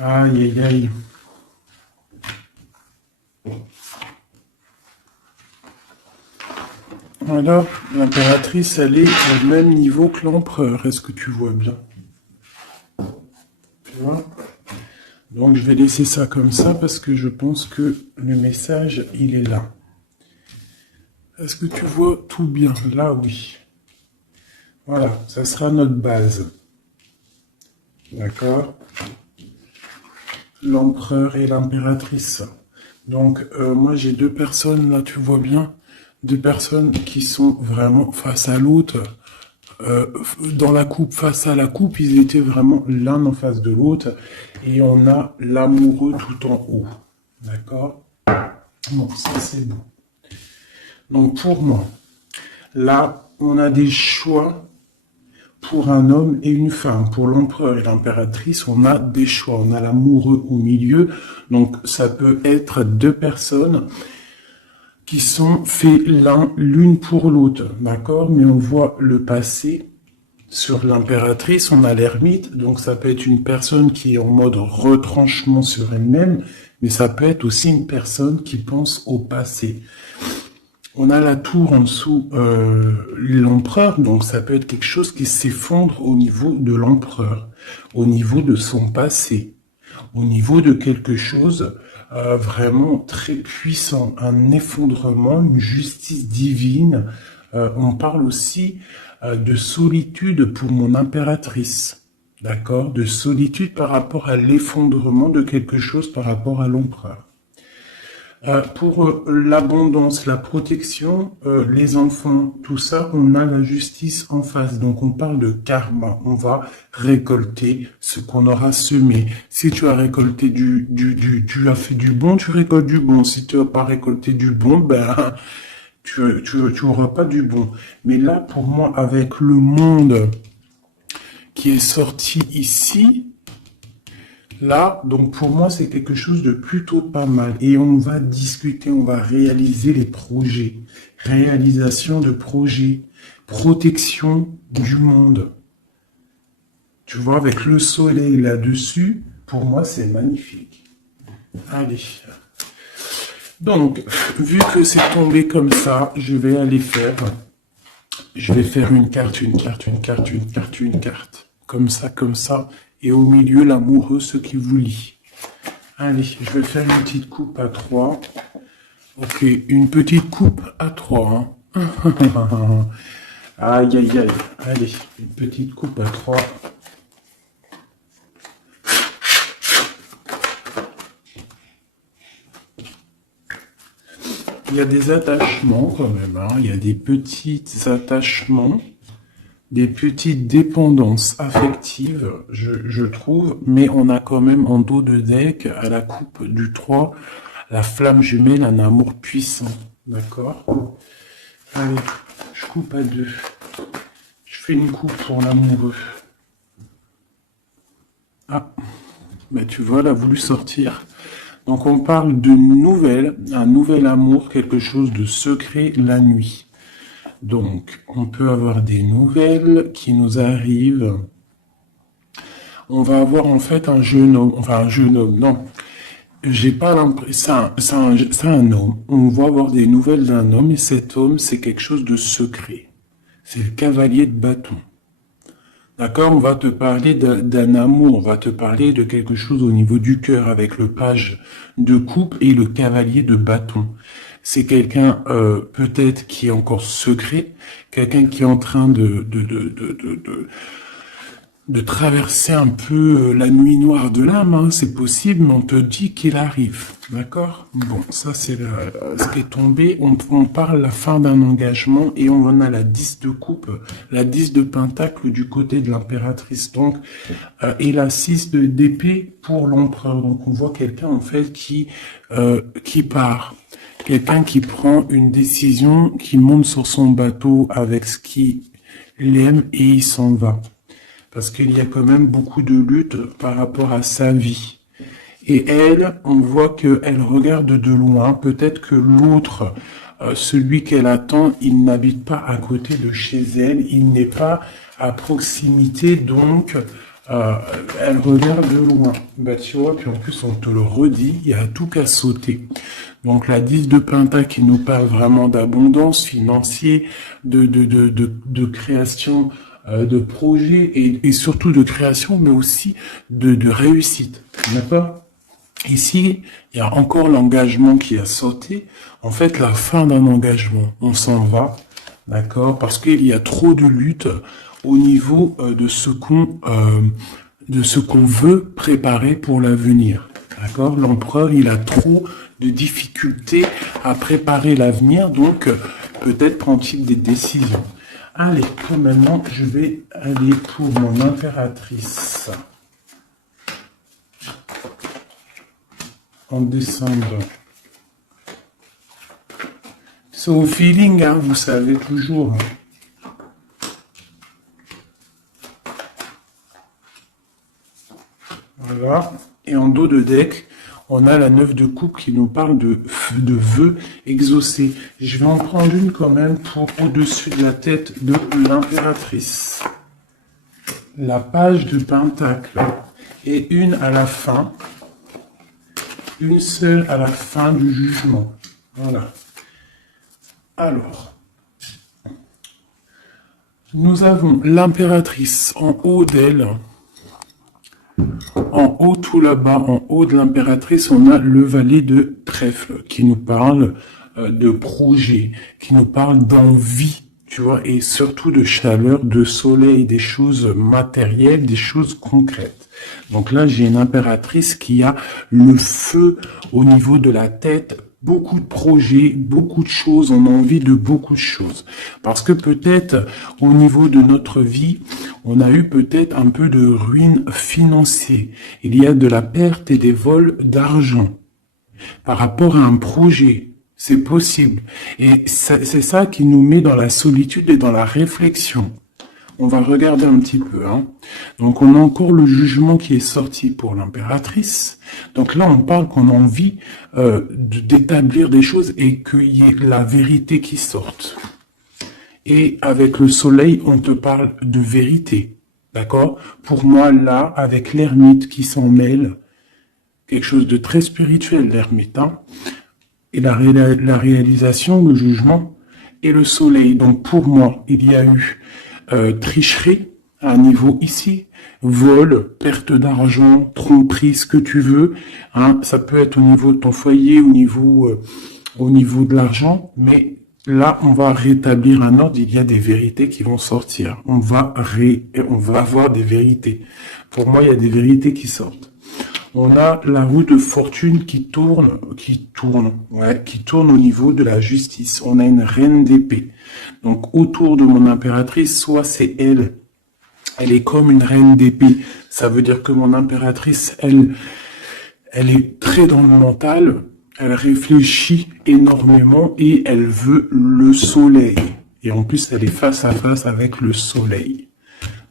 Aïe, aïe, aïe. Alors, l'impératrice, elle est au même niveau que l'empereur. Est-ce que tu vois bien? Tu vois? Donc, je vais laisser ça comme ça parce que je pense que le message, il est là. Est-ce que tu vois tout bien? Là, oui. Voilà, ça sera notre base. D'accord? L'empereur et l'impératrice. Donc, moi, j'ai deux personnes, là, tu vois bien, deux personnes qui sont vraiment face à l'autre. Dans la coupe, face à la coupe, ils étaient vraiment l'un en face de l'autre. Et on a l'amoureux tout en haut. D'accord? Bon, ça, c'est bon. Donc, pour moi, là, on a des choix pour un homme et une femme. Pour l'empereur et l'impératrice, on a des choix. On a l'amoureux au milieu. Donc, ça peut être deux personnes qui sont faits l'une pour l'autre. D'accord? Mais on voit le passé. Sur l'impératrice, on a l'ermite. Donc, ça peut être une personne qui est en mode retranchement sur elle-même. Mais ça peut être aussi une personne qui pense au passé. On a la tour en dessous, l'empereur, donc ça peut être quelque chose qui s'effondre au niveau de l'empereur, au niveau de son passé, au niveau de quelque chose vraiment très puissant, un effondrement, une justice divine. On parle aussi de solitude pour mon impératrice, d'accord, de solitude par rapport à l'effondrement de quelque chose par rapport à l'empereur. Pour l'abondance, la protection, les enfants, tout ça, on a la justice en face. Donc on parle de karma. On va récolter ce qu'on aura semé. Si tu as récolté tu as fait du bon, tu récoltes du bon. Si tu n'as pas récolté du bon, ben tu auras pas du bon. Mais là, pour moi, avec le monde qui est sorti ici, là, donc pour moi, c'est quelque chose de plutôt pas mal. Et on va discuter, on va réaliser les projets. Réalisation de projets. Protection du monde. Tu vois, avec le soleil là-dessus, pour moi, c'est magnifique. Allez. Donc, vu que c'est tombé comme ça, je vais aller faire... Je vais faire une carte, une carte, une carte, une carte, une carte. Comme ça, comme ça. Et au milieu, l'amoureux, ce qui vous lie. Allez, je vais faire une petite coupe à 3. Ok, une petite coupe à 3. Hein. Aïe, aïe, aïe. Allez, une petite coupe à 3. Il y a des attachements quand même. Hein. Il y a des petits attachements, des petites dépendances affectives, je trouve. Mais on a quand même en dos de deck, à la coupe du 3, la flamme jumelle, un amour puissant. D'accord? Allez, je coupe à 2. Je fais une coupe pour l'amoureux. Ah, ben tu vois, elle a voulu sortir. Donc on parle de nouvelles, un nouvel amour, quelque chose de secret la nuit. Donc on peut avoir des nouvelles qui nous arrivent. On va avoir en fait un jeune homme, enfin un jeune homme, non. J'ai pas l'impression, c'est un homme. On va avoir des nouvelles d'un homme et cet homme c'est quelque chose de secret. C'est le cavalier de bâton. D'accord, on va te parler d'un amour, on va te parler de quelque chose au niveau du cœur avec le page de coupe et le cavalier de bâton. C'est quelqu'un peut-être qui est encore secret, quelqu'un qui est en train de traverser un peu la nuit noire de l'âme, hein, c'est possible, mais on te dit qu'il arrive, d'accord? Bon, ça c'est ce qui est tombé, on parle la fin d'un engagement et on en a la 10 de coupe, la 10 de pentacle du côté de l'impératrice, donc, et la 6 d'épée pour l'empereur, donc on voit quelqu'un en fait qui part. Quelqu'un qui prend une décision, qui monte sur son bateau avec ce qu'il aime et il s'en va. Parce qu'il y a quand même beaucoup de lutte par rapport à sa vie. Et elle, on voit qu'elle regarde de loin. Peut-être que l'autre, celui qu'elle attend, il n'habite pas à côté de chez elle. Il n'est pas à proximité. Donc, Euh, Elle regarde de loin. Bah, tu vois, puis en plus, on te le redit, il y a tout qu'à sauter. Donc, la 10 de Penta qui nous parle vraiment d'abondance financière, de création de projets et surtout de création, mais aussi de réussite. D'accord? Ici, il y a encore l'engagement qui a sauté. En fait, la fin d'un engagement, on s'en va, d'accord? Parce qu'il y a trop de lutte au niveau de ce qu'on veut préparer pour l'avenir, d'accord? L'empereur, il a trop de difficultés à préparer l'avenir, donc peut-être prend-il des décisions. Allez, pour maintenant, je vais aller pour mon impératrice. En décembre. C'est au feeling, hein, vous savez toujours. Voilà. Et en dos de deck, on a la 9 de coupe qui nous parle de vœux exaucés. Je vais en prendre une quand même pour au-dessus de la tête de l'impératrice. La page de pentacle. Et une à la fin. Une seule à la fin du jugement. Voilà. Alors, nous avons l'impératrice en haut d'elle. En haut, tout là-bas, en haut de l'impératrice, on a le valet de trèfle qui nous parle de projet, qui nous parle d'envie, tu vois, et surtout de chaleur, de soleil, des choses matérielles, des choses concrètes. Donc là, j'ai une impératrice qui a le feu au niveau de la tête, beaucoup de projets, beaucoup de choses, on a envie de beaucoup de choses. Parce que peut-être au niveau de notre vie, on a eu peut-être un peu de ruine financière. Il y a de la perte et des vols d'argent par rapport à un projet. C'est possible. Et c'est ça qui nous met dans la solitude et dans la réflexion. On va regarder un petit peu. Hein. Donc, on a encore le jugement qui est sorti pour l'impératrice. Donc là, on parle qu'on a envie d'établir des choses et qu'il y ait la vérité qui sorte. Et avec le soleil, on te parle de vérité. D'accord? Pour moi, là, avec l'ermite qui s'en mêle, quelque chose de très spirituel, l'ermite, hein, et la réalisation, le jugement et le soleil. Donc, pour moi, il y a eu tricherie à un niveau ici, vol, perte d'argent, tromperie, ce que tu veux. Hein, ça peut être au niveau de ton foyer, au niveau de l'argent, mais là, on va rétablir un ordre. Il y a des vérités qui vont sortir. On va avoir des vérités. Pour moi, il y a des vérités qui sortent. On a la roue de fortune qui tourne au niveau de la justice. On a une reine d'épée. Donc, autour de mon impératrice, soit c'est elle est comme une reine d'épée. Ça veut dire que mon impératrice, elle est très dans le mental. Elle réfléchit énormément et elle veut le soleil. Et en plus, elle est face à face avec le soleil.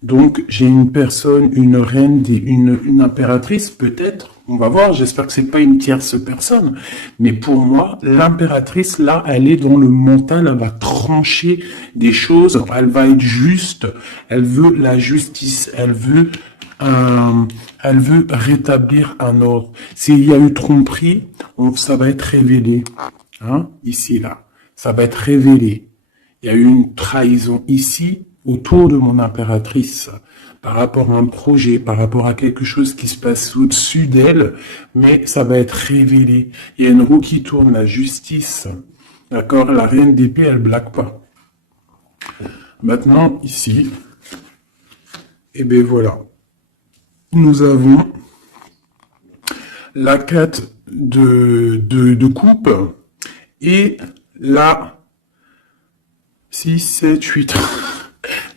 Donc, j'ai une personne, une reine, une impératrice, peut-être. On va voir, j'espère que c'est pas une tierce personne. Mais pour moi, l'impératrice, là, elle est dans le mental, elle va trancher des choses, elle va être juste, elle veut la justice, elle veut rétablir un ordre. S'il y a eu tromperie, ça va être révélé. Hein, ici, là. Ça va être révélé. Il y a eu une trahison ici, autour de mon impératrice, par rapport à un projet, par rapport à quelque chose qui se passe au-dessus d'elle, mais ça va être révélé. Il y a une roue qui tourne, la justice. D'accord? La reine d'épée, elle blague pas. Maintenant, ici, et bien voilà. Nous avons la 4 de coupe et la 6, 7, 8.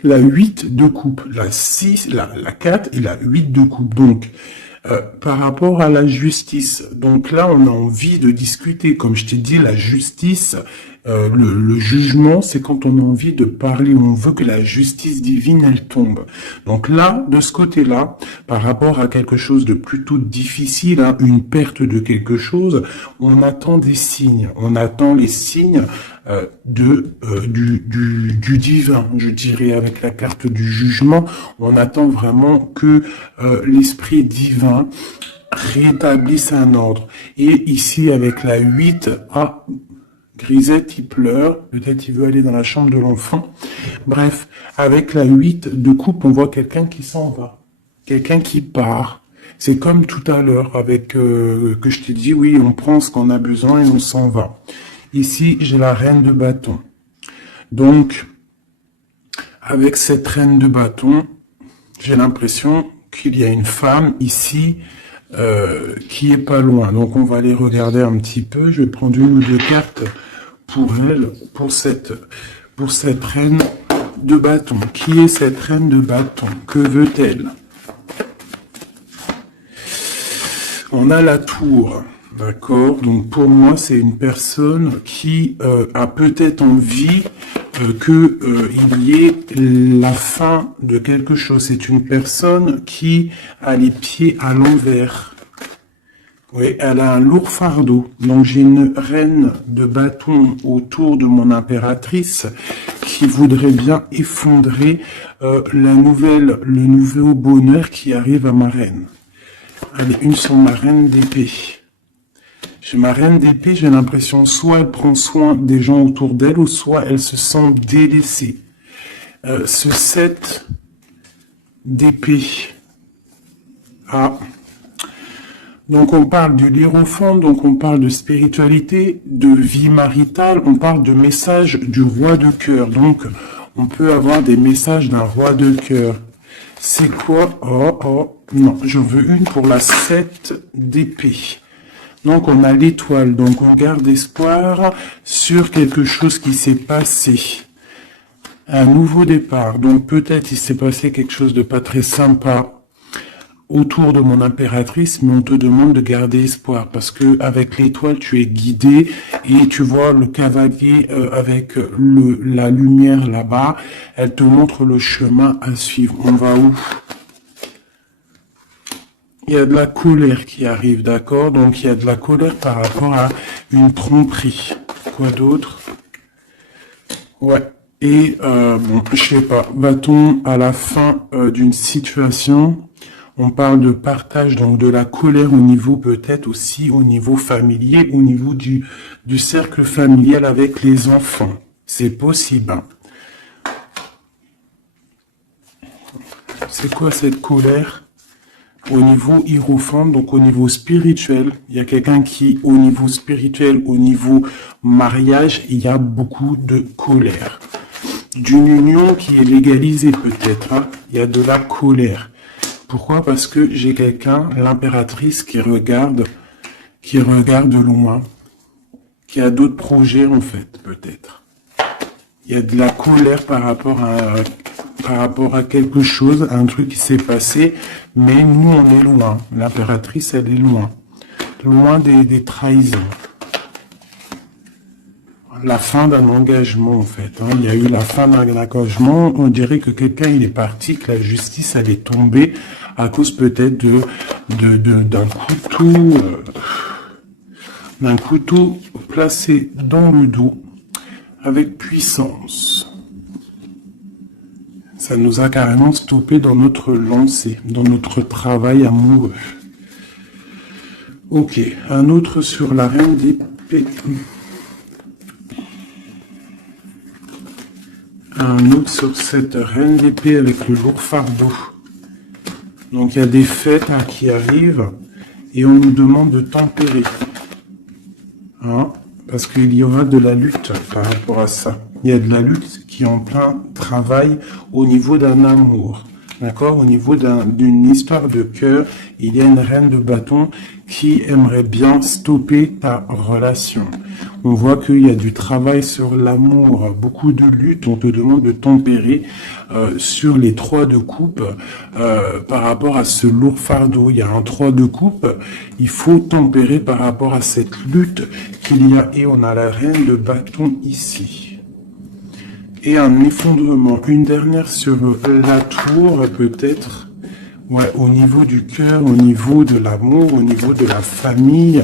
La 8 de coupe, la 6, la 4 et la 8 de coupe. Donc, par rapport à la justice, donc là, on a envie de discuter. Comme je t'ai dit, la justice, Le jugement, c'est quand on a envie de parler, on veut que la justice divine, elle tombe. Donc là, de ce côté-là, par rapport à quelque chose de plutôt difficile, hein, une perte de quelque chose, on attend des signes. On attend les signes du divin, je dirais, avec la carte du jugement. On attend vraiment que l'esprit divin rétablisse un ordre. Et ici, avec la 8, Grisette, il pleure, peut-être il veut aller dans la chambre de l'enfant. Bref, avec la 8 de coupe, on voit quelqu'un qui s'en va, quelqu'un qui part. C'est comme tout à l'heure avec que je t'ai dit, oui, on prend ce qu'on a besoin et on s'en va. Ici, j'ai la reine de bâton. Donc, avec cette reine de bâton, j'ai l'impression qu'il y a une femme ici qui est pas loin. Donc, on va aller regarder un petit peu. Je vais prendre une ou deux cartes pour elle, pour cette reine de bâton. Qui est cette reine de bâton? Que veut-elle? On a la tour, d'accord? Donc pour moi, c'est une personne qui a peut-être envie qu'il y ait la fin de quelque chose. C'est une personne qui a les pieds à l'envers. Oui, elle a un lourd fardeau. Donc j'ai une reine de bâton autour de mon impératrice qui voudrait bien effondrer le nouveau bonheur qui arrive à ma reine. Allez, une sur ma reine d'épée. Chez ma reine d'épée, j'ai l'impression soit elle prend soin des gens autour d'elle, ou soit elle se sent délaissée. Ce 7 d'épée. Donc on parle du l'hiérophante, donc on parle de spiritualité, de vie maritale, on parle de message du roi de cœur. Donc on peut avoir des messages d'un roi de cœur. C'est quoi? Non, je veux une pour la 7 d'épée. Donc on a l'étoile, donc on garde espoir sur quelque chose qui s'est passé. Un nouveau départ, donc peut-être il s'est passé quelque chose de pas très sympa autour de mon impératrice, mais on te demande de garder espoir, parce que avec l'étoile, tu es guidé, et tu vois le cavalier avec la lumière là-bas, elle te montre le chemin à suivre. On va où? Il y a de la colère qui arrive, d'accord? Donc il y a de la colère par rapport à une tromperie. Quoi d'autre? Ouais. Et bon, je sais pas, va-t-on à la fin d'une situation? On parle de partage, donc de la colère au niveau peut-être aussi au niveau familier, au niveau du cercle familial avec les enfants. C'est possible. Hein. C'est quoi cette colère? Au niveau hiérophante, donc au niveau spirituel, il y a quelqu'un qui, au niveau spirituel, au niveau mariage, il y a beaucoup de colère. D'une union qui est légalisée peut-être, hein. Il y a de la colère. Pourquoi? Parce que j'ai quelqu'un, l'impératrice, qui regarde loin, qui a d'autres projets en fait, peut-être. Il y a de la colère par rapport à quelque chose, un truc qui s'est passé, mais nous on est loin. L'impératrice, elle est loin. Loin des trahisons. La fin d'un engagement en fait. Hein. Il y a eu la fin d'un engagement. On dirait que quelqu'un il est parti, que la justice elle est tombée à cause peut-être d'un couteau placé dans le dos avec puissance. Ça nous a carrément stoppé dans notre lancée, dans notre travail amoureux. Ok, un autre sur la reine d'épée. Un autre sur cette reine d'épée avec le lourd fardeau. Donc il y a des fêtes hein, qui arrivent et on nous demande de tempérer. Hein, parce qu'il y aura de la lutte par rapport à ça. Il y a de la lutte qui est en plein travail au niveau d'un amour. D'accord? Au niveau d'une histoire de cœur, il y a une reine de bâton qui aimerait bien stopper ta relation. On voit qu'il y a du travail sur l'amour, beaucoup de lutte. On te demande de tempérer sur les 3 de coupe par rapport à ce lourd fardeau. Il y a un 3 de coupe. Il faut tempérer par rapport à cette lutte et on a la reine de bâton ici. Et un effondrement, une dernière sur la tour, peut-être, ouais, au niveau du cœur, au niveau de l'amour, au niveau de la famille,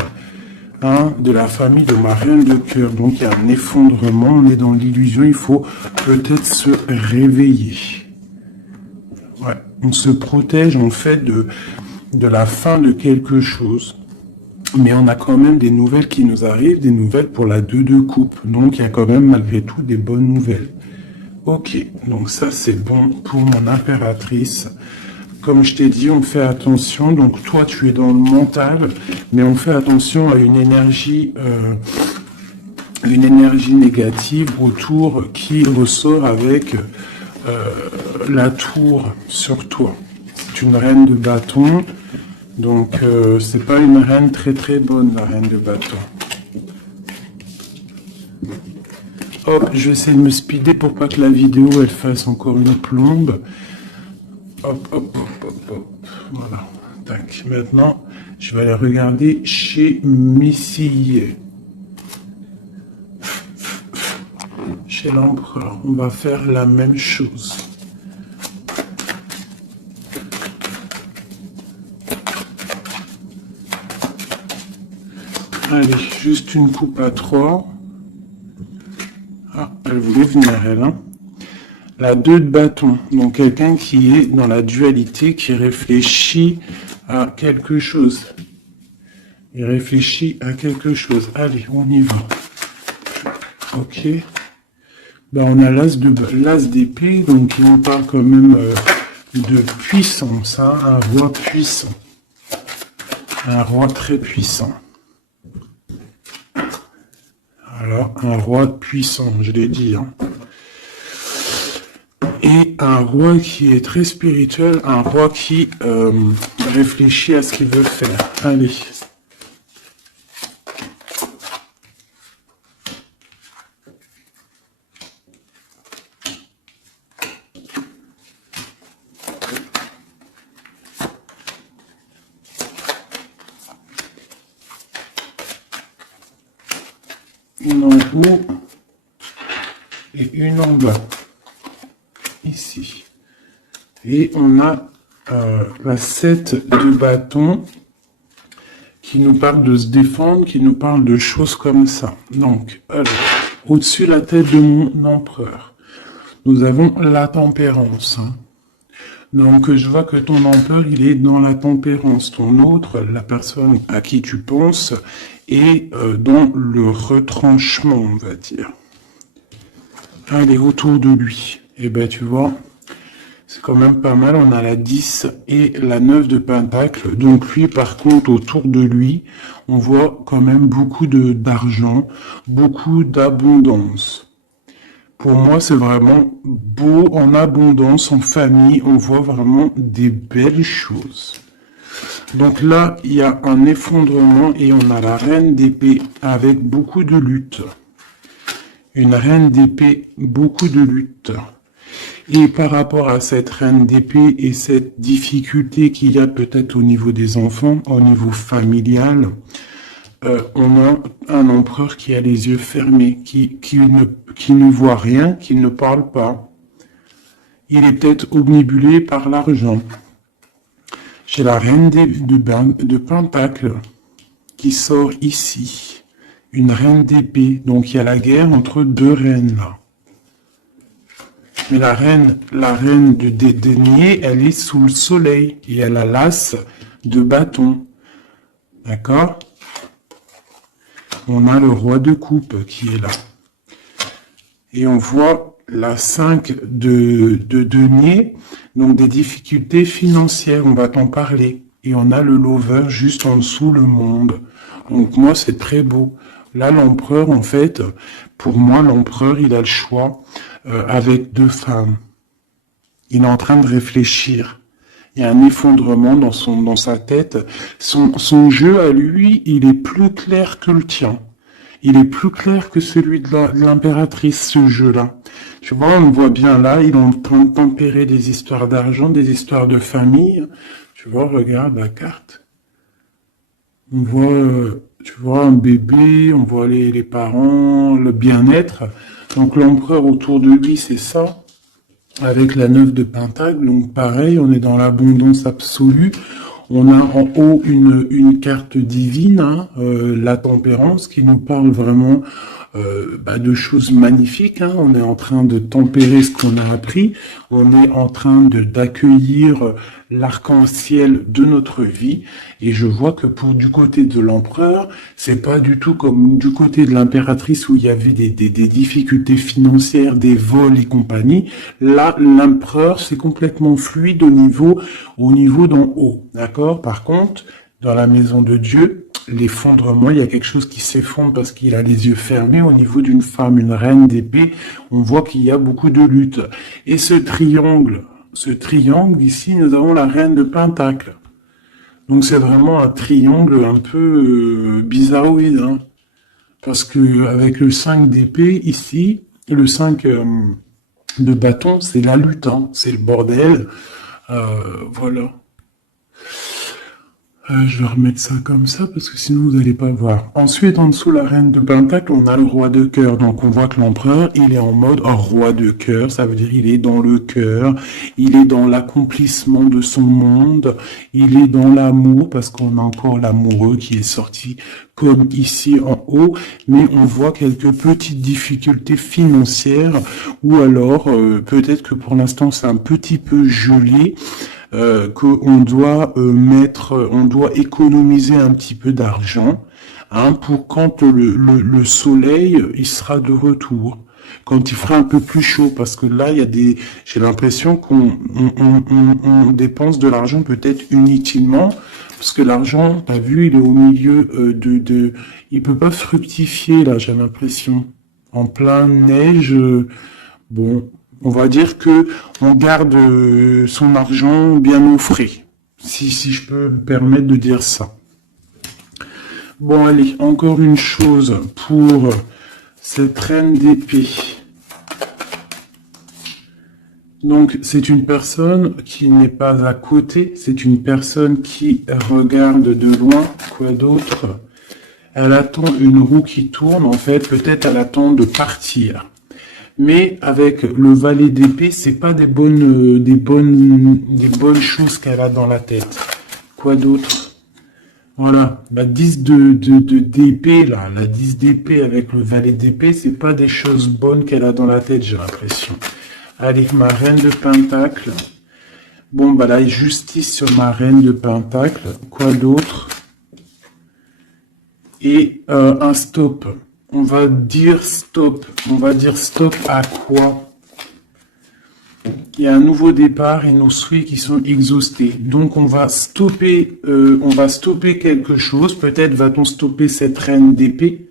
hein, de la famille de ma reine de cœur. Donc il y a un effondrement, on est dans l'illusion, il faut peut-être se réveiller. Ouais, on se protège en fait de la fin de quelque chose. Mais on a quand même des nouvelles qui nous arrivent, des nouvelles pour la 2 de coupe. Donc il y a quand même malgré tout des bonnes nouvelles. Ok, donc ça c'est bon pour mon impératrice. Comme je t'ai dit, on fait attention. Donc toi tu es dans le mental, mais on fait attention à une énergie négative autour qui ressort avec la tour sur toi. C'est une reine de bâton, donc c'est pas une reine très très bonne, la reine de bâton. Hop, je vais essayer de me speeder pour pas que la vidéo elle fasse encore une plombe. Hop, hop, hop, hop, hop. Voilà. Tac. Maintenant, je vais aller regarder chez Messillier. Chez l'empereur, on va faire la même chose. Allez, juste une coupe à 3. Ah, elle voulait venir, elle, hein. La 2 de bâton, donc quelqu'un qui est dans la dualité, qui réfléchit à quelque chose. Il réfléchit à quelque chose. Allez, on y va. Ok. Ben, on a l'as d'épée, donc il nous parle quand même de puissance, hein, un roi puissant. Un roi très puissant. Alors, un roi puissant, je l'ai dit, hein. Et un roi qui est très spirituel, un roi qui réfléchit à ce qu'il veut faire. Allez. Une en haut et une en bas. Ici. Et on a la 7 de bâton qui nous parle de se défendre, qui nous parle de choses comme ça. Donc, alors, au-dessus de la tête de mon empereur, nous avons la tempérance. Hein. Donc, je vois que ton empereur, il est dans la tempérance. Ton autre, la personne à qui tu penses, est dans le retranchement, on va dire. Elle est autour de lui. Et ben, tu vois, c'est quand même pas mal. On a la 10 et la 9 de pentacle. Donc, lui, par contre, autour de lui, on voit quand même beaucoup d'argent, beaucoup d'abondance. Pour moi, c'est vraiment beau, en abondance, en famille. On voit vraiment des belles choses. Donc là, il y a un effondrement et on a la reine d'épée avec beaucoup de lutte. Une reine d'épée, beaucoup de lutte. Et par rapport à cette reine d'épée et cette difficulté qu'il y a peut-être au niveau des enfants, au niveau familial, on a un empereur qui a les yeux fermés, qui ne voit rien, qui ne parle pas. Il est peut-être omnibulé par l'argent. J'ai la reine de pentacle qui sort ici. Une reine d'épée. Donc il y a la guerre entre deux reines là. Mais la reine de denier, elle est sous le soleil. Et elle a l'as de bâton. D'accord? On a le roi de coupe qui est là. Et on voit la 5 de denier, donc des difficultés financières, on va t'en parler. Et on a le lover juste en dessous, le monde. Donc moi, c'est très beau. Là, l'empereur, en fait, pour moi, l'empereur, il a le choix avec deux femmes. Il est en train de réfléchir. Il y a un effondrement dans sa tête. Son jeu à lui, il est plus clair que le tien. Il est plus clair que celui de l'impératrice, ce jeu-là. Tu vois, on le voit bien là, il est en train de tempérer des histoires d'argent, des histoires de famille. Tu vois, regarde la carte. On voit, tu vois, un bébé, on voit les parents, le bien-être. Donc l'empereur autour de lui, c'est ça, avec la 9 de Pentacle. Donc pareil, on est dans l'abondance absolue. On a en haut une carte divine, hein, la tempérance, qui nous parle vraiment de choses magnifiques. Hein. On est en train de tempérer ce qu'on a appris. On est en train d'accueillir l'arc-en-ciel de notre vie. Et je vois que pour du côté de l'empereur, c'est pas du tout comme du côté de l'impératrice où il y avait des difficultés financières, des vols et compagnie. Là, l'empereur, c'est complètement fluide au niveau d'en haut. D'accord? Par contre, dans la maison de Dieu, l'effondrement, il y a quelque chose qui s'effondre parce qu'il a les yeux fermés au niveau d'une femme, une reine d'épée. On voit qu'il y a beaucoup de lutte. Et ce triangle ici, nous avons la reine de Pentacle. Donc c'est vraiment un triangle un peu bizarroïde, hein, parce que avec le 5 d'épée ici, le 5 de bâton, c'est la lutte, hein, c'est le bordel. Voilà. Je vais remettre ça comme ça parce que sinon vous n'allez pas voir. Ensuite, en dessous, la reine de Pentacle, on a le roi de cœur. Donc on voit que l'empereur, il est en mode roi de cœur. Ça veut dire il est dans le cœur, il est dans l'accomplissement de son monde, il est dans l'amour parce qu'on a encore l'amoureux qui est sorti comme ici en haut. Mais on voit quelques petites difficultés financières ou alors peut-être que pour l'instant c'est un petit peu gelé. Qu'on doit on doit économiser un petit peu d'argent, hein, pour quand le soleil il sera de retour, quand il fera un peu plus chaud, parce que là il y a j'ai l'impression qu'on dépense de l'argent peut-être inutilement, parce que l'argent, t'as vu, il est au milieu il peut pas fructifier là, j'ai l'impression, en plein neige. Bon, on va dire que on garde son argent bien au frais, si je peux me permettre de dire ça. Bon, allez, encore une chose pour cette reine d'épée. Donc, c'est une personne qui n'est pas à côté, c'est une personne qui regarde de loin. Quoi d'autre? Elle attend une roue qui tourne, en fait, peut-être elle attend de partir. Mais avec le valet d'épée, c'est pas des bonnes choses qu'elle a dans la tête. Quoi d'autre? Voilà, la 10 d'épée, là, la 10 d'épée avec le valet d'épée, c'est pas des choses bonnes qu'elle a dans la tête, j'ai l'impression. Allez, ma reine de Pentacle. Bon, bah la justice sur ma reine de Pentacle. Quoi d'autre? Et un stop. On va dire stop. On va dire stop à quoi? Il y a un nouveau départ et nos souhaits qui sont exhaustés. Donc on va stopper quelque chose. Peut-être va-t-on stopper cette reine d'épée,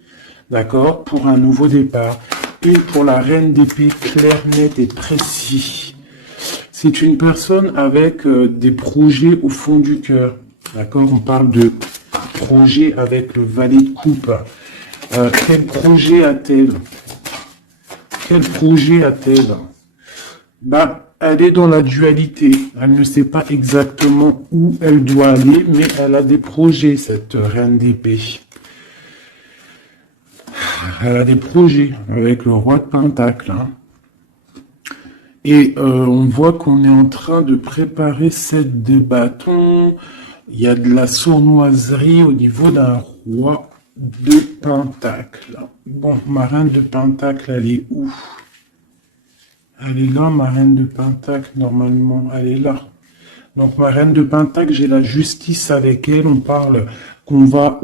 d'accord, pour un nouveau départ. Et pour la reine d'épée, clair, net et précis. C'est une personne avec des projets au fond du cœur, d'accord. On parle de projet avec le valet de coupe. Quel projet a-t-elle? Quel projet a-t-elle? Bah, elle est dans la dualité. Elle ne sait pas exactement où elle doit aller, mais elle a des projets, cette reine d'épée. Elle a des projets avec le roi de Pentacle. Hein. Et on voit qu'on est en train de préparer 7 de bâtons. Il y a de la sournoiserie au niveau d'un roi de Pentacle. Bon, ma reine de Pentacle, elle est où? Elle est là, ma reine de Pentacle, normalement, elle est là. Donc, ma reine de Pentacle, j'ai la justice avec elle. On parle qu'on va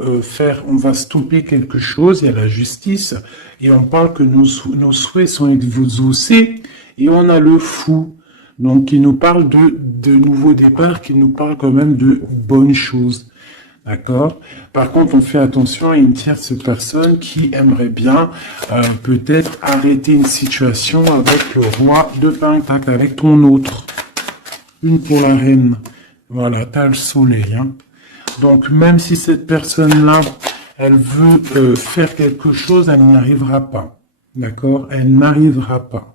on va stopper quelque chose, il y a la justice. Et on parle que nos souhaits sont exaucés. Et on a le fou. Donc, qui nous parle de nouveaux départs, qui nous parle quand même de bonnes choses. D'accord. Par contre, on fait attention à une tierce personne qui aimerait bien peut-être arrêter une situation avec le roi de Pentacle, avec ton autre. Une pour la reine. Voilà, t'as le soleil. Hein. Donc, même si cette personne-là, elle veut faire quelque chose, elle n'y arrivera pas. D'accord. Elle n'arrivera pas.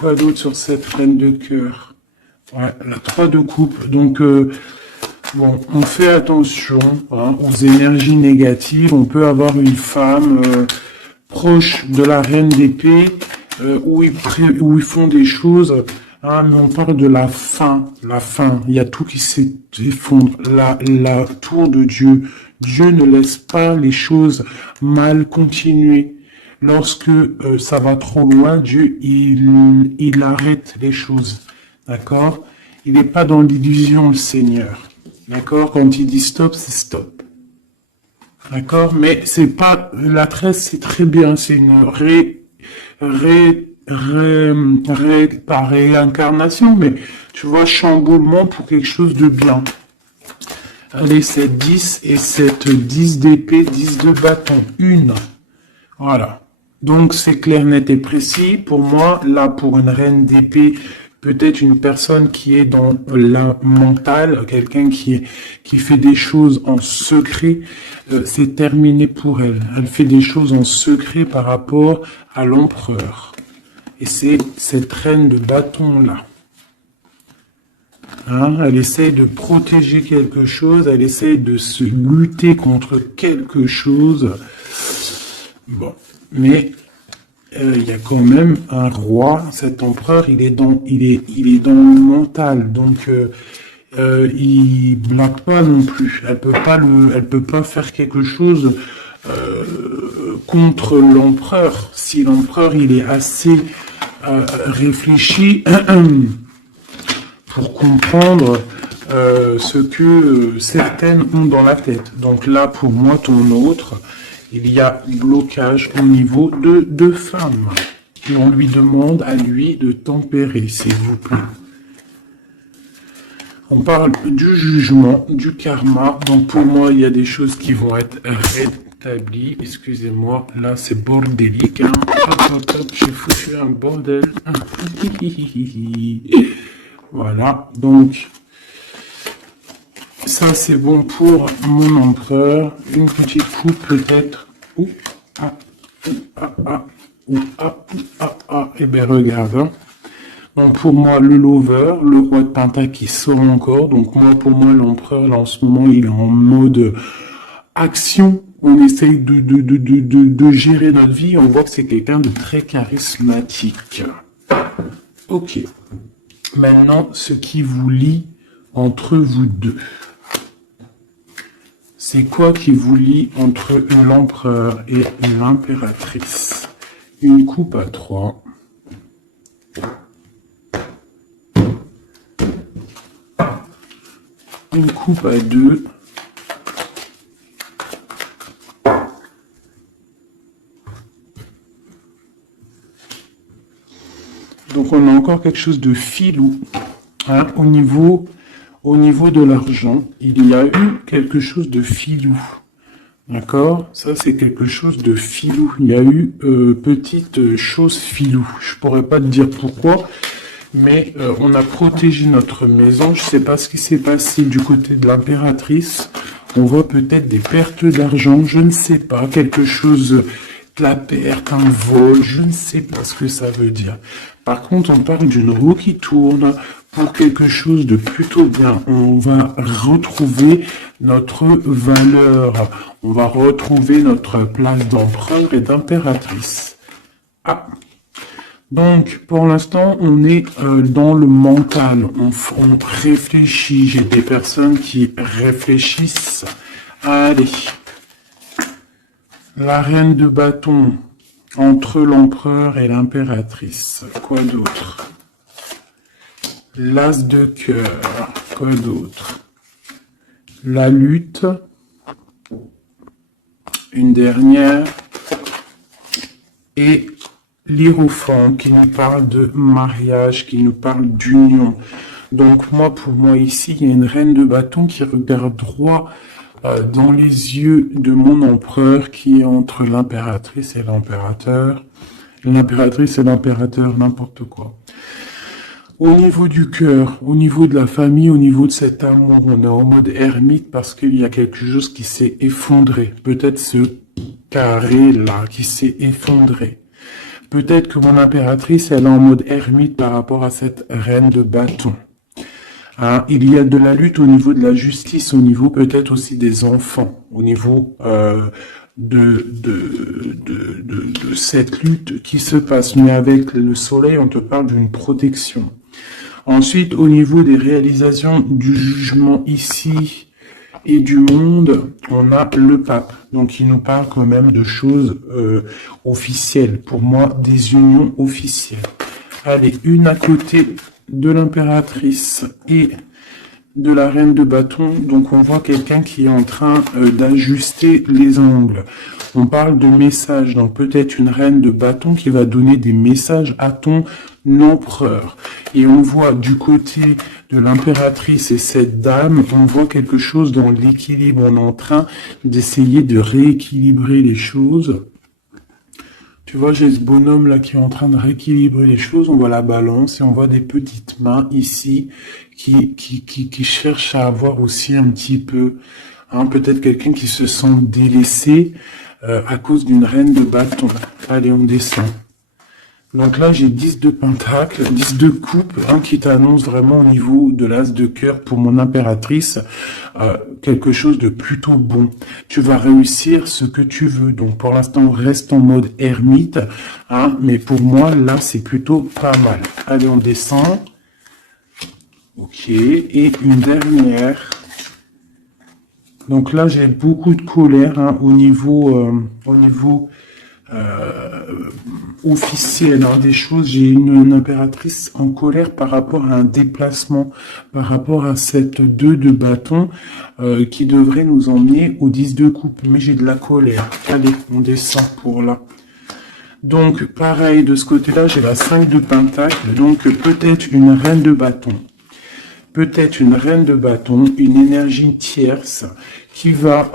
Quoi d'autre sur cette reine de cœur? Ouais, la 3 de coupe. Donc, bon, on fait attention aux énergies négatives. On peut avoir une femme proche de la reine d'épée où ils font des choses. Ah, mais on parle de la fin. La fin. Il y a tout qui s'effondre. La tour de Dieu. Dieu ne laisse pas les choses mal continuer. Lorsque ça va trop loin, Dieu, il arrête les choses. D'accord? Il n'est pas dans l'illusion, le Seigneur. D'accord? Quand il dit stop, c'est stop. D'accord? Mais c'est pas, la tresse, c'est très bien. C'est une pas réincarnation, mais tu vois, chamboulement pour quelque chose de bien. Allez, c'est 10 et cette 10 d'épée, 10 de bâton. Une. Voilà. Donc, c'est clair, net et précis. Pour moi, là, pour une reine d'épée, peut-être une personne qui est dans la mentale, quelqu'un qui fait des choses en secret, c'est terminé pour elle. Elle fait des choses en secret par rapport à l'empereur. Et c'est cette reine de bâton-là. Hein, elle essaye de protéger quelque chose, elle essaye de se lutter contre quelque chose. Bon, mais il y a quand même un roi, cet empereur, il est dans le mental, donc il blague pas non plus. Elle peut pas faire quelque chose contre l'empereur. Si l'empereur il est assez réfléchi pour comprendre ce que certaines ont dans la tête. Donc là, pour moi, ton autre, il y a blocage au niveau de deux femmes. Et on lui demande à lui de tempérer, s'il vous plaît. On parle du jugement, du karma. Donc pour moi, il y a des choses qui vont être rétablies. Excusez-moi, là c'est bordélique. Hein. Hop, j'ai foutu un bordel. Voilà, donc ça c'est bon pour mon empereur. Une petite coupe peut-être. Et bien regarde. Hein. Donc pour moi le lover, le roi de Penta qui sort encore. Donc pour moi l'empereur là en ce moment il est en mode action. On essaye de gérer notre vie. On voit que c'est quelqu'un de très charismatique. Ok. Maintenant, ce qui vous lie entre vous deux. C'est quoi qui vous lie entre l'empereur et l'impératrice? Une coupe à 3. Une coupe à 2. Donc on a encore quelque chose de filou. Hein, au niveau de l'argent, il y a eu quelque chose de filou. D'accord? Ça, c'est quelque chose de filou. Il y a eu petite chose filou. Je pourrais pas te dire pourquoi, mais on a protégé notre maison. Je sais pas ce qui s'est passé du côté de l'impératrice. On voit peut-être des pertes d'argent. Je ne sais pas. Quelque chose, de la perte, un vol. Je ne sais pas ce que ça veut dire. Par contre, on parle d'une roue qui tourne pour quelque chose de plutôt bien. On va retrouver notre valeur. On va retrouver notre place d'empereur et d'impératrice. Ah. Donc, pour l'instant, on est dans le mental. On réfléchit. J'ai des personnes qui réfléchissent. Allez. La reine de bâton. Entre l'empereur et l'impératrice. Quoi d'autre? L'as de cœur. Quoi d'autre? La lutte. Une dernière. Et l'hiérophant qui nous parle de mariage, qui nous parle d'union. Donc pour moi ici, il y a une reine de bâton qui regarde droit dans les yeux de mon empereur qui est entre l'impératrice et l'impérateur. L'impératrice et l'impérateur, n'importe quoi. Au niveau du cœur, au niveau de la famille, au niveau de cet amour, on est en mode ermite parce qu'il y a quelque chose qui s'est effondré. Peut-être ce carré-là qui s'est effondré. Peut-être que mon impératrice, elle est en mode ermite par rapport à cette reine de bâton. Hein, il y a de la lutte au niveau de la justice, au niveau peut-être aussi des enfants, au niveau de cette lutte qui se passe. Mais avec le soleil, on te parle d'une protection. Ensuite, au niveau des réalisations du jugement ici et du monde, on a le pape. Donc, il nous parle quand même de choses officielles. Pour moi, des unions officielles. Allez, une à côté de l'impératrice et de la reine de bâton. Donc, on voit quelqu'un qui est en train d'ajuster les angles. On parle de messages. Donc, peut-être une reine de bâton qui va donner des messages à ton empereur. Et on voit du côté de l'impératrice et cette dame, on voit quelque chose dans l'équilibre. On est en train d'essayer de rééquilibrer les choses. Tu vois, j'ai ce bonhomme là qui est en train de rééquilibrer les choses. On voit la balance et on voit des petites mains ici qui cherchent à avoir aussi un petit peu, hein, peut-être quelqu'un qui se sent délaissé à cause d'une reine de bâton. Allez, on descend. Donc là, j'ai 10 de pentacle, 10 de coupe, hein, qui t'annonce vraiment au niveau de l'as de cœur pour mon impératrice, quelque chose de plutôt bon. Tu vas réussir ce que tu veux. Donc pour l'instant, reste en mode ermite, hein, mais pour moi, là, c'est plutôt pas mal. Allez, on descend. Ok, et une dernière. Donc là, j'ai beaucoup de colère, hein, au niveau officiel, hein, des choses. J'ai une impératrice en colère par rapport à un déplacement, par rapport à cette 2 de bâton qui devrait nous emmener au 10 de coupe. Mais j'ai de la colère. Allez, on descend pour là. Donc, pareil, de ce côté-là, j'ai la 5 de pentacle. Donc, peut-être une reine de bâton. Peut-être une reine de bâton, une énergie tierce qui va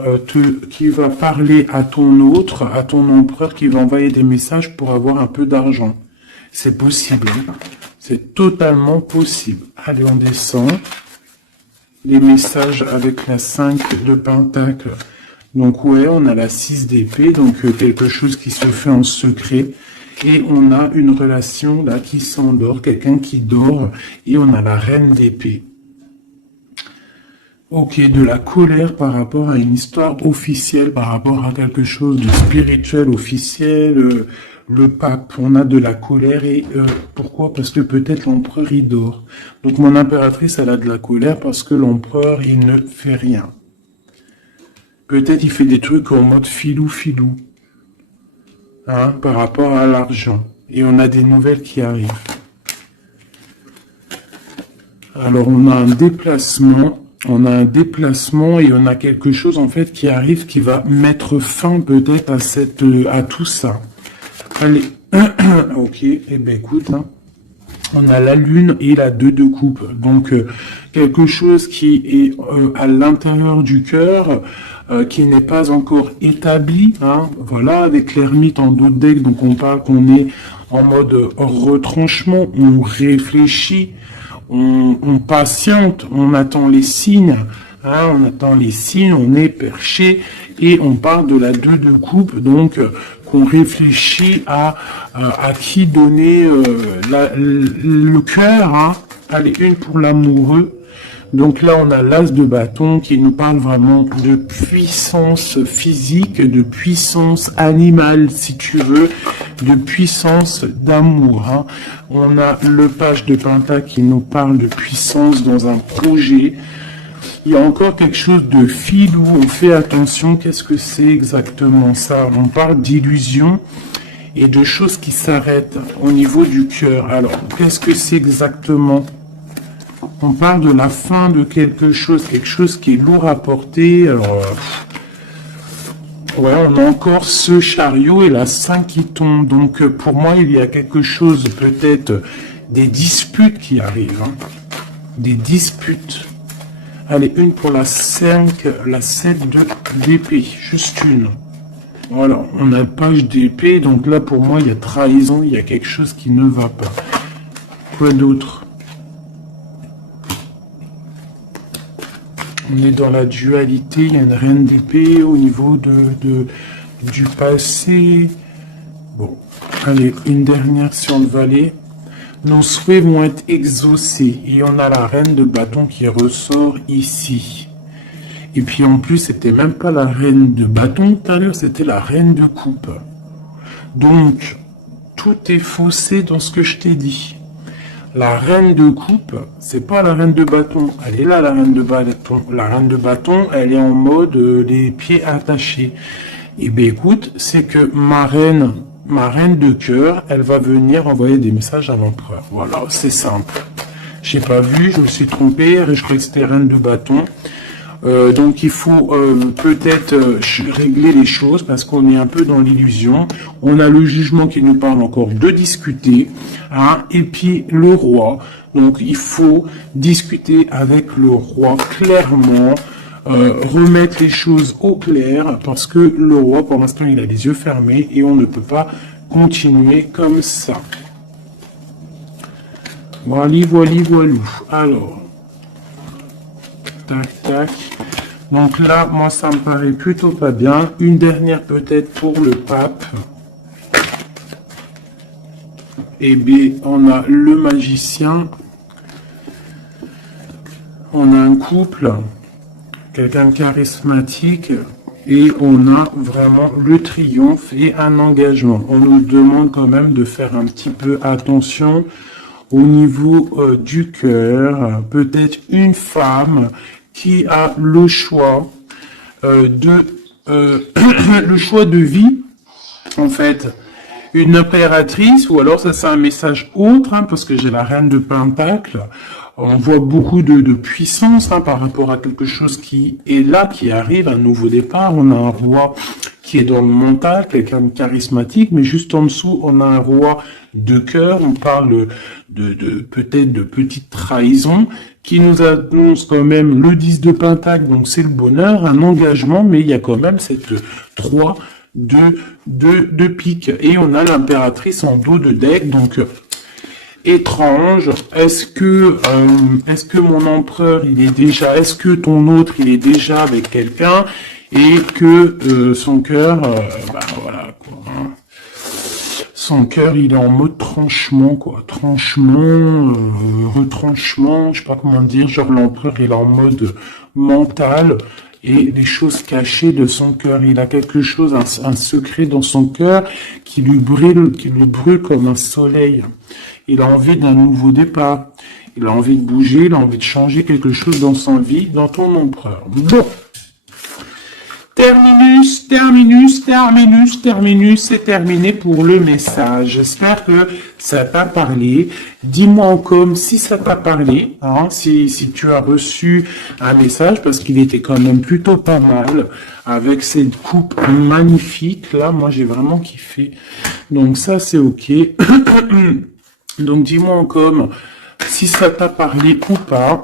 parler à ton autre, à ton empereur, qui va envoyer des messages pour avoir un peu d'argent. C'est possible, hein. C'est totalement possible. Allez, on descend. Les messages avec la 5 de pentacle. Donc ouais, on a la 6 d'épée, donc quelque chose qui se fait en secret. Et on a une relation là qui s'endort, quelqu'un qui dort, et on a la reine d'épée. Ok, de la colère par rapport à une histoire officielle, par rapport à quelque chose de spirituel officiel, le pape, on a de la colère et pourquoi? Parce que peut-être l'empereur il dort. Donc mon impératrice elle a de la colère parce que l'empereur il ne fait rien. Peut-être il fait des trucs en mode filou, hein, par rapport à l'argent. Et on a des nouvelles qui arrivent. Alors on a un déplacement. On a un déplacement et on a quelque chose en fait qui arrive qui va mettre fin peut-être à tout ça. Allez, ok, eh ben écoute, hein, on a la lune et la 2 de coupe. Donc quelque chose qui est à l'intérieur du cœur, qui n'est pas encore établi. Hein, voilà, avec l'ermite en dos de deck, donc on parle qu'on est en mode retranchement, on réfléchit. On patiente, on attend les signes, hein, on attend les signes, on est perché et on parle de la 2 de coupe, donc qu'on réfléchit à qui donner le cœur. Hein. Allez, une pour l'amoureux. Donc là, on a l'as de bâton qui nous parle vraiment de puissance physique, de puissance animale, si tu veux, de puissance d'amour. Hein. On a le page de pentacle qui nous parle de puissance dans un projet. Il y a encore quelque chose de filou, on fait attention, qu'est-ce que c'est exactement ça? On parle d'illusion et de choses qui s'arrêtent au niveau du cœur. Alors, qu'est-ce que c'est exactement? On parle de la fin de quelque chose qui est lourd à porter. Alors, ouais, on a encore ce chariot et la 5 qui tombe. Donc, pour moi, il y a quelque chose, peut-être, des disputes qui arrivent. Hein. Des disputes. Allez, une pour la 5, la 7 de l'épée. Juste une. Voilà, on a le page d'épée. Donc là, pour moi, il y a trahison. Il y a quelque chose qui ne va pas. Quoi d'autre? On est dans la dualité, il y a une reine d'épée au niveau du passé. Bon, allez, une dernière sur le valet. Nos souhaits vont être exaucés. Et on a la reine de bâton qui ressort ici. Et puis en plus, c'était même pas la reine de bâton tout à l'heure, c'était la reine de coupe. Donc, tout est faussé dans ce que je t'ai dit. La reine de coupe, c'est pas la reine de bâton. Elle est là, la reine de bâton. La reine de bâton, elle est en mode les pieds attachés. Et bien écoute, c'est que ma reine de cœur, elle va venir envoyer des messages à l'empereur. Voilà, c'est simple. J'ai pas vu, je me suis trompé, je croyais que c'était reine de bâton. Donc il faut peut-être régler les choses parce qu'on est un peu dans l'illusion. On a le jugement qui nous parle encore de discuter, hein, et puis le roi. Donc il faut discuter avec le roi clairement, remettre les choses au clair parce que le roi pour l'instant il a les yeux fermés et on ne peut pas continuer comme ça. Voilà. Alors. Tac, tac. Donc là, moi, ça me paraît plutôt pas bien. Une dernière peut-être pour le pape. Eh bien, on a le magicien. On a un couple. Quelqu'un de charismatique. Et on a vraiment le triomphe et un engagement. On nous demande quand même de faire un petit peu attention au niveau du cœur. Peut-être une femme qui a le choix le choix de vie, en fait, une impératrice, ou alors ça c'est un message autre, hein, parce que j'ai la reine de Pentacle. On voit beaucoup de puissance, hein, par rapport à quelque chose qui est là, qui arrive, un nouveau départ. On a un roi qui est dans le mental, quelqu'un de charismatique, mais juste en dessous, on a un roi de cœur. On parle peut-être de petite trahison qui nous annonce quand même le 10 de Pentacle, donc c'est le bonheur, un engagement, mais il y a quand même cette 3 de pique. Et on a l'impératrice en dos de deck, donc étrange. Est-ce que mon empereur il est déjà, est-ce que ton autre il est déjà avec quelqu'un et que son cœur, voilà quoi. Hein. Son cœur il est en mode tranchement quoi, tranchement, retranchement, je sais pas comment dire. Genre l'empereur il est en mode mental. Et les choses cachées de son cœur. Il a quelque chose, un secret dans son cœur qui lui brûle comme un soleil. Il a envie d'un nouveau départ. Il a envie de bouger, il a envie de changer quelque chose dans sa vie, dans ton empereur. Bon. Terminus, c'est terminé pour le message. J'espère que ça t'a parlé. Dis-moi en com si ça t'a parlé, hein, si tu as reçu un message, parce qu'il était quand même plutôt pas mal, avec cette coupe magnifique. Là, moi, j'ai vraiment kiffé. Donc ça, c'est ok. Donc dis-moi en com si ça t'a parlé ou pas.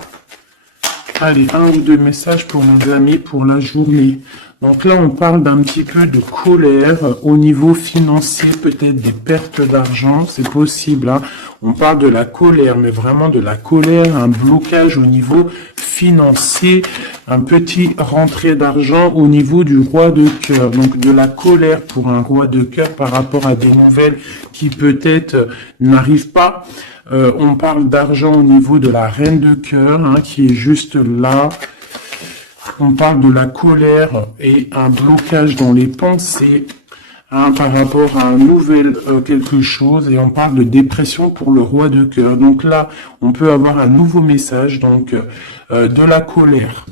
Allez, un ou deux messages pour mes amis pour la journée. Donc là, on parle d'un petit peu de colère au niveau financier, peut-être des pertes d'argent, c'est possible. Hein. On parle de la colère, mais vraiment de la colère, un blocage au niveau financier, un petit rentrée d'argent au niveau du roi de cœur. Donc de la colère pour un roi de cœur par rapport à des nouvelles qui peut-être n'arrivent pas. On parle d'argent au niveau de la reine de cœur, hein, qui est juste là. On parle de la colère et un blocage dans les pensées, hein, par rapport à un nouvel quelque chose. Et on parle de dépression pour le roi de cœur. Donc là, on peut avoir un nouveau message, donc de la colère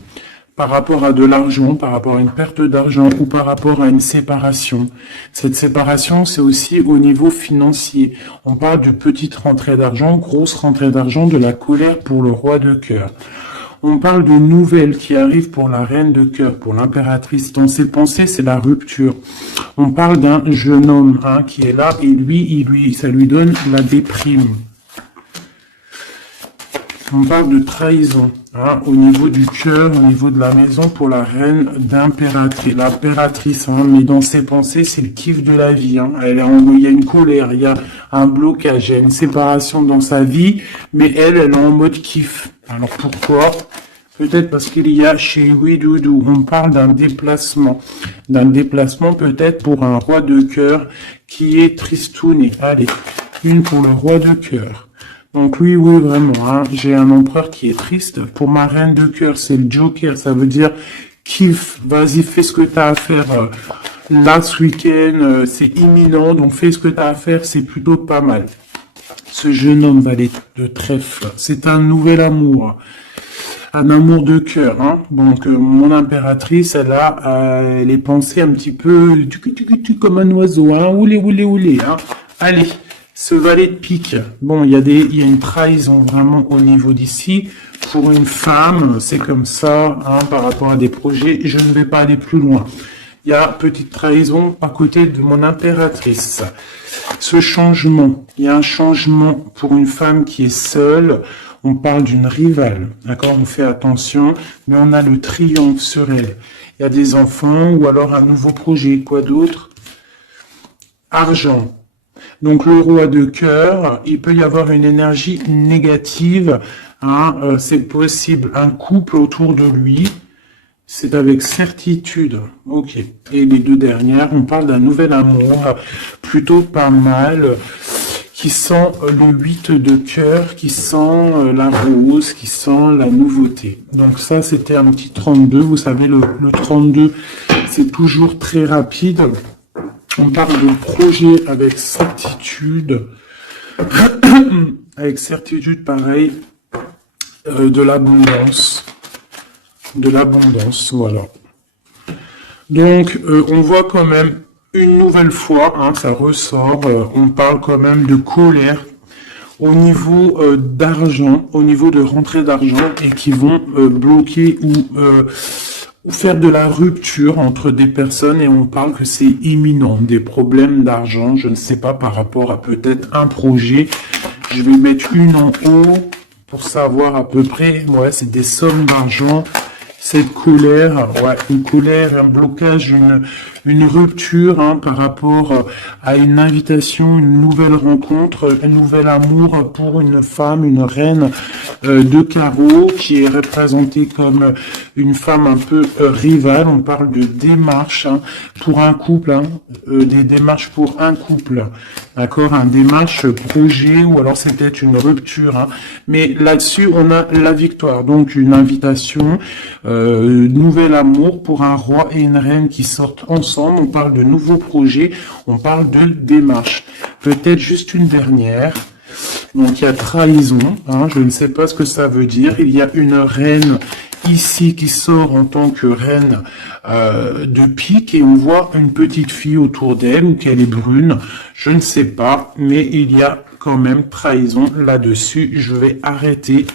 par rapport à de l'argent, par rapport à une perte d'argent ou par rapport à une séparation. Cette séparation, c'est aussi au niveau financier. On parle de petite rentrée d'argent, grosse rentrée d'argent, de la colère pour le roi de cœur. On parle de nouvelles qui arrivent pour la reine de cœur, pour l'impératrice. Dans ses pensées, c'est la rupture. On parle d'un jeune homme, hein, qui est là et ça lui donne la déprime. On parle de trahison, hein, au niveau du cœur, au niveau de la maison pour la reine d'impératrice. L'impératrice, hein, mais dans ses pensées, c'est le kiff de la vie. Hein. Il y a une colère, il y a un blocage, il y a une séparation dans sa vie, mais elle est en mode kiff. Alors pourquoi? Peut-être parce qu'il y a chez Ouidoudou, on parle d'un déplacement peut-être pour un roi de cœur qui est tristouné. Allez, une pour le roi de cœur. Donc oui, oui, vraiment, hein, j'ai un empereur qui est triste. Pour ma reine de cœur, c'est le Joker, ça veut dire kiffe, vas-y, fais ce que t'as à faire là ce week-end, c'est imminent, donc fais ce que t'as à faire, c'est plutôt pas mal. Ce jeune homme valet de trèfle, c'est un nouvel amour, un amour de cœur. Hein. Donc mon impératrice, elle est pensée un petit peu comme un oiseau, hein, oulé, oulé, oulé. Hein. Allez. Ce valet de pique, bon, il y a une trahison vraiment au niveau d'ici. Pour une femme, c'est comme ça, hein, par rapport à des projets. Je ne vais pas aller plus loin. Il y a petite trahison à côté de mon impératrice. Ce changement, il y a un changement pour une femme qui est seule. On parle d'une rivale, d'accord? On fait attention, mais on a le triomphe sur elle. Il y a des enfants ou alors un nouveau projet. Quoi d'autre? Argent. Donc le roi de cœur, il peut y avoir une énergie négative, hein, c'est possible, un couple autour de lui, c'est avec certitude, ok. Et les deux dernières, on parle d'un nouvel amour, plutôt pas mal, qui sent le 8 de cœur, qui sent la rose, qui sent la nouveauté. Donc ça, c'était un petit 32, vous savez, le 32, c'est toujours très rapide. On parle de projet avec certitude, pareil, de l'abondance, voilà. Donc, on voit quand même une nouvelle fois, hein, ça ressort, on parle quand même de colère au niveau d'argent, au niveau de rentrée d'argent et qui vont bloquer ou faire de la rupture entre des personnes et on parle que c'est imminent, des problèmes d'argent, je ne sais pas, par rapport à peut-être un projet. Je vais mettre une en haut pour savoir à peu près, ouais, c'est des sommes d'argent. Cette colère, ouais, une colère, un blocage, une rupture hein, par rapport à une invitation, une nouvelle rencontre, un nouvel amour pour une femme, une reine de carreau qui est représentée comme une femme un peu rivale. On parle de démarches hein, pour un couple, hein, des démarches pour un couple, d'accord, un démarche projet ou alors c'est peut-être une rupture. Hein, mais là-dessus, on a la victoire, donc une invitation. Nouvel amour pour un roi et une reine qui sortent ensemble. On parle de nouveaux projets, on parle de démarche. Peut-être juste une dernière. Donc il y a trahison, hein, je ne sais pas ce que ça veut dire. Il y a une reine ici qui sort en tant que reine de pique et on voit une petite fille autour d'elle ou qu'elle est brune. Je ne sais pas, mais il y a quand même trahison là-dessus. Je vais arrêter.